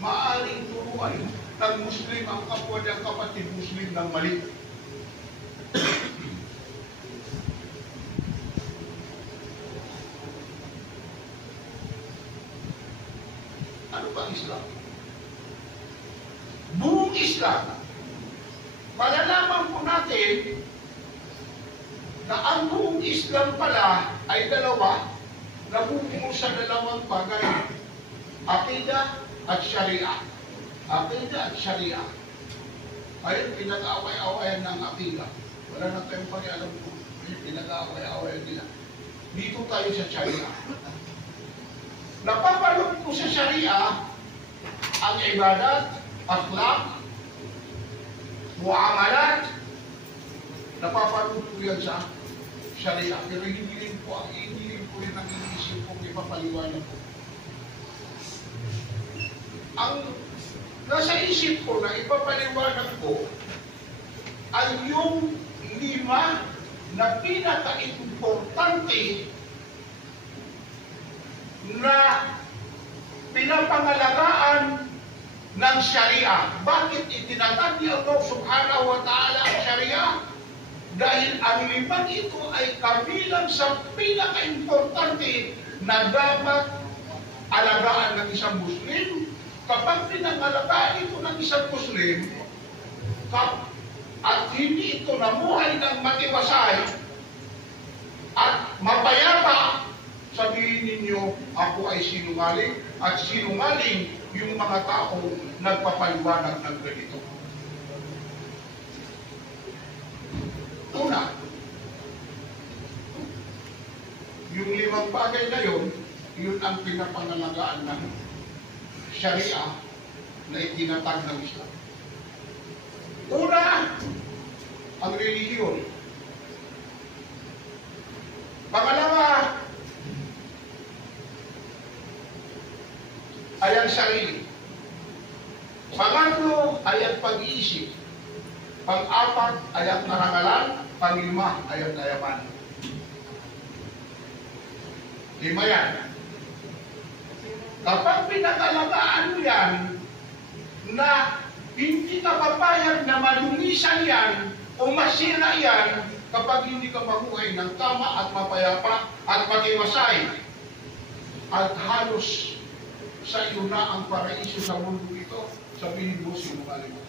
maaaring turuan ng Muslim ang kapwa niyang kapatid Muslim ng mali. Ano ba Islam? Buong Islam. Malalaman po natin na ang buong Islam pala ay dalawa, nabubuo sa dalawang bagay. Aqidah at Sharia. Aqidah at Sharia. Ayun, pinag-away-awayan ng aqidah. Wala na tayong pakialam po. Pinag-away-awayan nila. Dito tayo sa Sharia. Napapalog po sa Sharia ang ibadat, akhlaq, muamalat. Napapalog po yan sa Sharia. Pero hindi rin po ang iniisip kong ipapaliwanag po. Ang nasa isip ko na ipapaliwanag ko ay yung 5 na pinaka-importante na pinapangalagaan ng Sharia. Bakit itinatag ni Allah subhanahu wa ta'ala ang Sharia? Dahil ang 5 ito ay kabilang sa pinaka-importante na dapat alagaan ng isang Muslim. Kapag pinangalagaan ito ng isang Muslim, at hindi ito namuhay ng matiwasay at mapayapa, sabihin ninyo, ako ay sinungaling, at sinungaling yung mga taong nagpapaliwanag ng ganito. Una, yung 5 bagay na yun ang pinapangalagaan ng Sharia na itinatag ng Islam. Una, ang relihiyon. Pangalawa, ay ang sarili. Pangatlo ay ang pag-iisip. Pang-4 ay ang karangalan. Pang-5 ay ang kayaman. 5 yan. Kapag pinag-alagaan mo yan, na hindi ka papayag na malumisan yan o masira yan kapag hindi ka mabuhay ng tama at mapayapa at matiwasay, at halos sa iyo na ang paraiso sa mundo ito, sabihin mo sinungaling mo.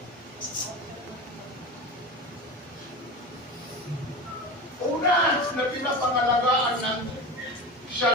Una na pinapangalagaan ng